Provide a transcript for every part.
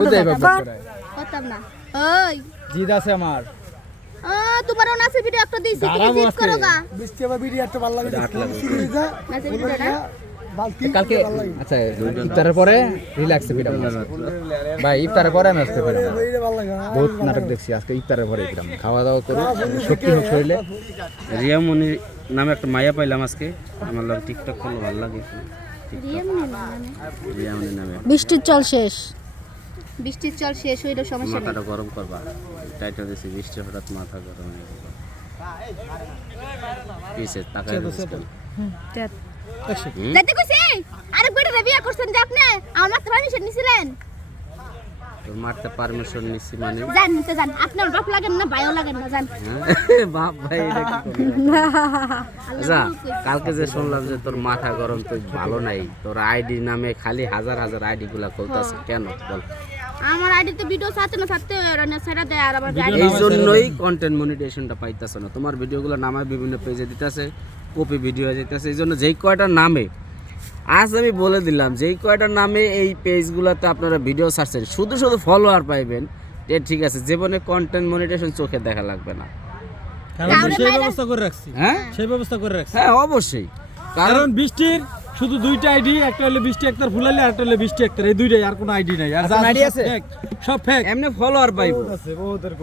কোথায় ব্যবহার করে করতাম না ওই জিদ আছে আমার তোমারও নাচের ভিডিও একটা দিয়েছি তুমি জিত করো গা বৃষ্টি আবার ভিডিও একটা ভালো লাগে নাচের ভিডিওটা কালকে আচ্ছা ইফতারের পরে রিল্যাক্সে ভিডিও ভাই ইফতারের পরে আমি আসতে পারি না বহুত নাটক দেখছি আজকে ইফতারের পরে এরকম খাওয়া দাওয়া করে শক্তি হোক শরীরে রিয়ামণি নামে একটা মায়া পাইলাম আজকে আমার লাগে টিকটক করলে ভালো লাগে রিয়ামণি নামে বৃষ্টির চল শেষ বৃষ্টির চল শেষ হইলো সমস্যা নেই মাথাটা গরম করবা টাইটেল দিছি বৃষ্টি হঠাৎ মাথা গরম হয়ে গেল কিসে তাকায় যাইতে কইছি আরেক বেটা বিয়ে করছেন যে আপনি আমার মাত্র পারমিশন নিছিলেন তোর মারতে পারমিশন নিছি মানে জান তো জান আপনার বাপ লাগেন না ভাইও লাগেন না জান বাপ ভাই এটা কি আচ্ছা কালকে যে শুনলাম যে তোর মাথা গরম তুই ভালো নাই তোর আইডি নামে খালি হাজার হাজার আইডি গুলা খুলতাছে কেন বল আমার আইডিতে ভিডিও সাথে না সাথে রানা ছাড়া দেয় আর আবার এই জন্যই কন্টেন্ট মনিটাইজেশনটা পাইতাছ না তোমার ভিডিওগুলো নামায় বিভিন্ন পেজে দিতেছে কপি ভিডিও যেতেছে এই জন্য যেই কয়টা নামে আজ আমি বলে দিলাম যেই কয়টা নামে এই পেজগুলোতে আপনারা ভিডিও ছাড়ছেন শুধু শুধু ফলোয়ার পাইবেন ঠিক আছে জীবনে কন্টেন্ট মনিটাইজেশন চোখে দেখা লাগবে না সেই ব্যবস্থা করে রাখছি হ্যাঁ সেই ব্যবস্থা করে রাখছি হ্যাঁ অবশ্যই কারণ বৃষ্টির শুধু দুইটা আইডি একটা হলো বৃষ্টি একটার ফুলালি আর একটা হলো বৃষ্টি একটার এই দুইটাই আর কোনো আইডি নাই আর কোনো ID আছে? সব ফেক এমনি ফলোয়ার পাইবো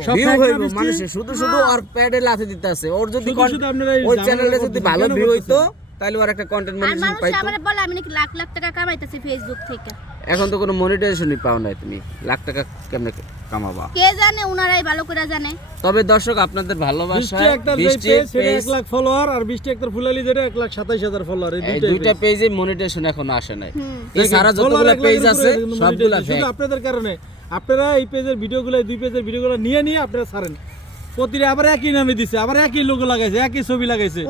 সব ভিউ fake হইব না বৃষ্টি? মানুষে শুধু শুধু আর প্যাডে লাথি দিতেছে ওর যদি শুধু শুধু আপনারা এই ওই ঝামেলা চ্যানেলে যদি করতেছেন, ভালো কেন ভিউ হইতো করতেছেন? তাহলে ওর একটা কন্টেন্ট আর মনিটাইজেশন মানুষ পাইতো আমারে বলে আমি নাকি লাখ লাখ টাকা কামাইতেছি ফেসবুক থেকে এখন তো কোনো মনিটাইজেশনই পাও নাই তুমি লাখ টাকা কেমনে কামাবা কে জানে উনারাই ভালো করে জানে তবে দর্শক আপনাদের ভালোবাসা বৃষ্টি একটার বৃষ্টি সেটা 1 লাখ ফলোয়ার আর বৃষ্টি একটার ফুলালি যেটা 1,27,000 ফলোয়ার এই এই দুইটাই দুইটা পেজে মনিটাইজেশন এখন আসে নাই হুম। এই সারা যতগুলো পেজ আছে সবগুলা শুধু fake। আপনাদের কারণে আপনারা এই পেজের ভিডিওগুলো এই দুই পেজের ভিডিওগুলো নিয়ে আপনারা ছাড়েন প্রতিটা আবার একই নামে দিছে আবার একই লোগো লাগাইছে একই ছবি লাগাইছে